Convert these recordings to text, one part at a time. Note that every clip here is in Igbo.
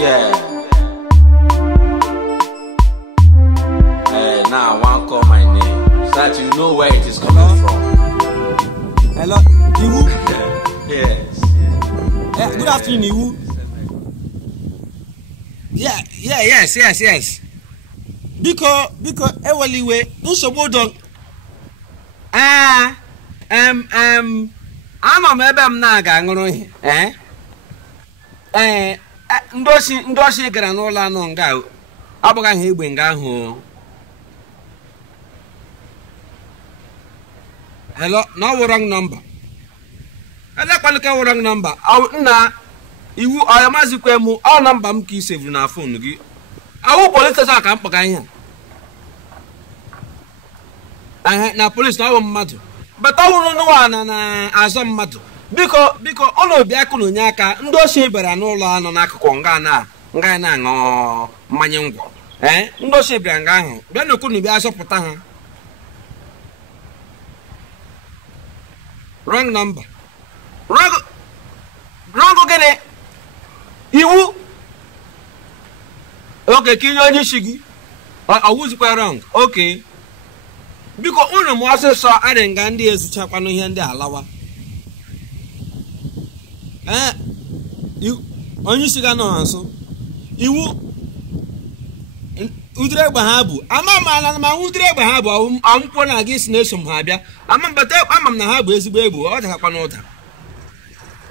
Yeah. Now I want to call my name so that you know where it is coming from. Hello, Iwu? Yes. Good afternoon, Iwu. Yes. Biko, eweliwe, nsogbu don. Ama m ebe m na-aga aṅụrụ ihe. Ndị oshi gara n'ụlọ anọ nga abụghị ahụ egbe nga ahụ. Hello, no wrong number. Wrong number. Nna Iwu oyamazikwe mu all number m ka I save na phone gị. Awu police station ka m kpọga ihe. Na police na awu mmadụ. But ọwụrụ n'ụwa na azọ mmadụ. Biko ụlọ obi aka n'onye aka ndị oshi bịara n'ụlọ anọ n'akụkụ nga na-aṅụ mmanya ngwọ. Ndị oshi bịara nga ahụ bịa n'okwu na bịa azọpụta ha. Wrong number. Wrong gịnị? Iwu. Okay, ka inye onye isi gị. Ọwụzikwa wrong. Okay. Biko unu m ọsịsọ adị nga ndị ezuchakwanụ ihe ndị alawa. Onye isi ga nọ nso. Iwu. Udire egbe ha bụ. Ama ma udire egbe ha bụ akwụkwọ na gị si na-eso m ha bịa. Ama m na ha bụ ezigbo egbe. Ọ dakakwa n'ụda.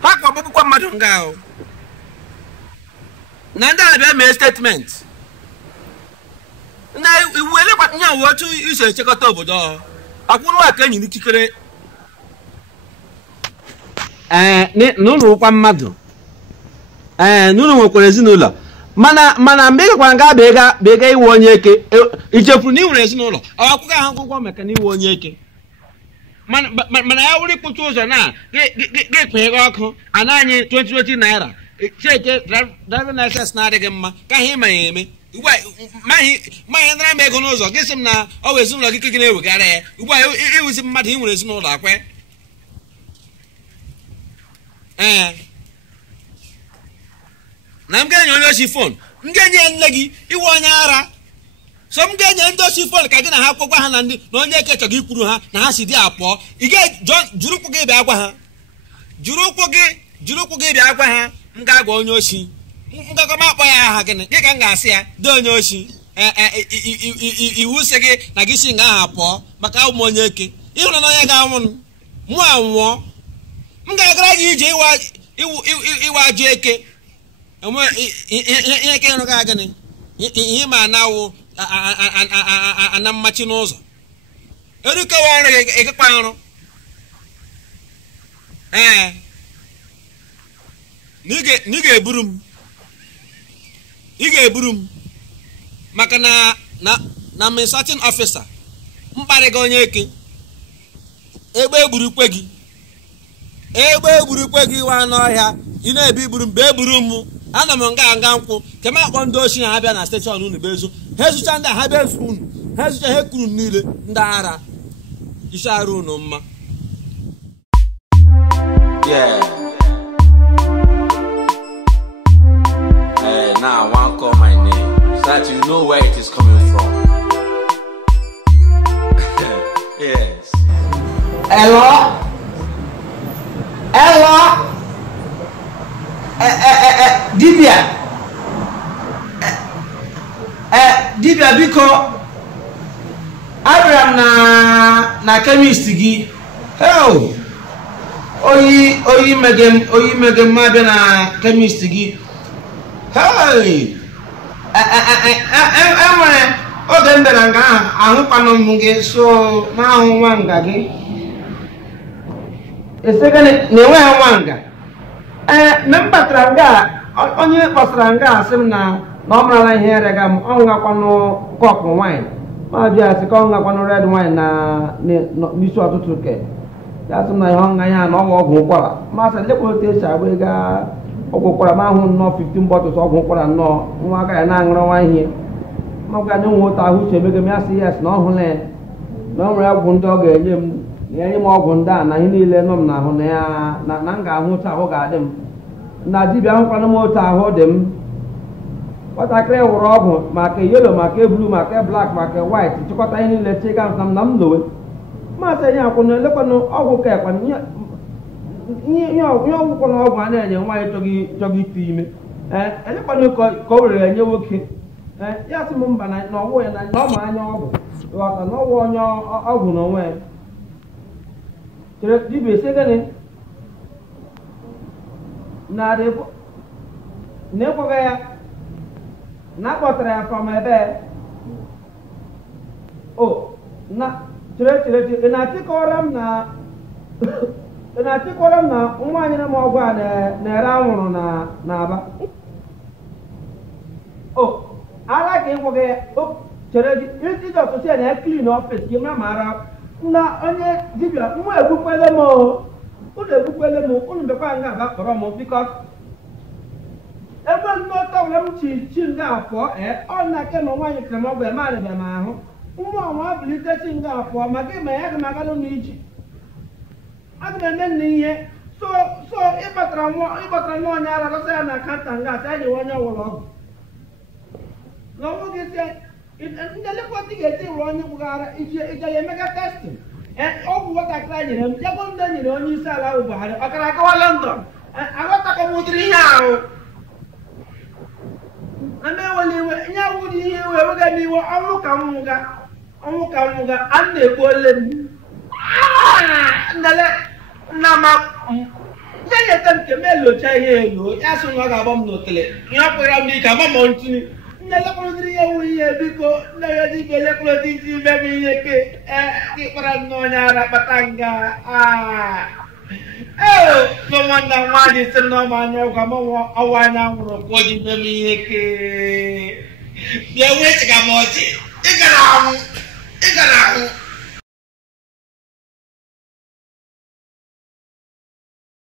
Ha kpọgbukwa mmadụ nga ahụ. Na ndị abịa mee statement. Na iwu elekwa nya wo otu iso echekọta obodo. Akwụrụ aka enyi n'ikikere. N'ụlọ ụkwa mmadụ. N'ụlọ nwekwara ezinụlọ. Mana mgbe ịgakwa nga bega iwe onye eke. Ichefuru na ị nwere ezinụlọ. Akwụkwọ ahụ akwụkwọ maka na iwe onye eke. Mana ya wuri kputu ụzọ na ga-ekweghị ọkụ ana anyị 20 naira cheke driving license na-adịghị mma ka ihe ma ya eme ma ihe nara m ego n'ụzọ gị sị m na ọ wụ ezinụlọ gị kegị na-ewegara ya ugbu a iwuzi mmadụ ị nwere ezinụlọ akwe na m ga-enye onye ochi fon m ga-enye nne gị iwe onye ara so m ga-enye ndị ochi fon ka gị na ha kwụgwa ha na onye eke chọrọ ikwuru ha na ha si dị apụọ ị jụrụ ụkwụ gị bịa gwa ha jụrụ ụkwụ gị bịa gwa ha m ga-agwa onye ochi ngakọ m akpọ ya aha gịnị gị ka m ga-asị ya dị onye ochi iwu sị gị na gị si nga aha pụọ maka ụmụ onye eke ịhụrụ na onye ga-anwụ mụ anwụọ m ga-agara gị ije iwe ajụ eke ihe eke ịrụ ga gịnị ihe ma na-awụ ana mmachi n'ụzọ erukewa ọrụ ekekwa ọrụ ị ga-eburu m maka na m certain officer mkparị gị onye eke egbe egburukwe gị wa n'ọhịa ị na-ebi iburu m bee buru m ana m nga nkwụ ke m akpọ ndị ochi ha bịa na steshọn unu bezu ha ezucha ndị ha bịa ezu unu ha ezucha ha ekuru niile ndị ara isi arụ unu mma. Now I want to call my name so that you know where it is coming from. Yes. Hello. Dibia biko abịara m na chemist gị. Oyi mege m abịa na chemist gị. Enwere oge m bịara nga ahụkwanụ m gị so ma ahụ nwa nga gị. Na-enweghị nwa nga. M batara nga onye kpọsara nga asị m na ọ marala ihe erega m ọ ngakwanụ kọpụ wine ma jụ asị ka ọ ngakwanụ red wine na n'isi ọtụtụ ke ya sị m na ihe ọṅụṅụ ya na ọgwụ ụkwara masị lekwa otu esi agba ego ọgwụ ụkwara ma ahụ nnọọ 15 bottles ọgwụ ụkwara nnọọ nwa aka ya na-aṅụrụ nwa ihe makwa anyị nwe otu ahụ uche emego m ya sị yes na ọ hụla ya na ọ nwere ọgwụ ndị ọ ga-enye m na enye m ọgwụ ndị a na ihe niile nọ m n'ahụ na ya na m ga-ahụ otu ahụ ga-adị m na dibịa ahụkwana m otu ahụ dị m nwatakịrị wụrụ ọgwụ maka yelo maka blu maka blak maka white chịkọta ihe niile chịga na m lowe masị enye akwụna elekwana ọgwụ ka ekwana ihe ọgwụkwọ na ọgwụ a na-enye nwaanyị chọghị ite ime elekwana ka o were enye nwoke ya sị m mba na ọwụ ya na ọma anya ọgwụ ghọta na ọwụ onye ọgwụ na onwe ya chere dibia esi gịnị na-ekweghị ya na akpọtara ya from ebe chere ị na-achịkọrọ m na nwa anyị na m ọgwụ a na-ere anwụrụ na Aba ara ka ịgwaghị ya chere iji ọtụtụ ya na klin ọfịs gị ma mara na onye dibịa nwa egbukwele m unu bekwa nga Aba kpọrọ m bikọs ebe nnọta were m chi nga afọ ọ na-ake na nwaanyị kere m ọgwụ eme arịbịa m ahụ nwa ọnwa bilite chi nga afọ maka ịma ya ga m agalụ n'iji aga m eme nna ihe so ịkpatara nwa onye ara gọsa ya na kanta nga asa enyi onye ọwụrụ ọgwụ na ọnwụ gị ndị nlekọta ga-eti were onye gbụghara ije ya emega testin ọgwụ nwatakịrị a nyere m jego ndị nyere onye isi ala ahụ Buhari ọkara agawa London aghọtakọ m ụdịrị ihe ahụ ana ewele iwe ihe awụdị ihe iwe ewega m iwe ọnwụ ka nwụga a na-ekwu ole m ihe nyeta nke m elocha ihe elo ya sị na ọ ga-agba m n'otele ihe ọ kpụra m n'ike agba m ntụnụ nne lekọrọdịrị ihe ewu ihe biko nne ya dịka elekọrọdị isi ime m ihe kpara nne onye ara kpata nga nwanne nwaanyị si n'ọma anya ụka m ọwa anya nwụrụ ka o ji ime m ihe ke bịa wee chiga m ọchị ị gara anwụ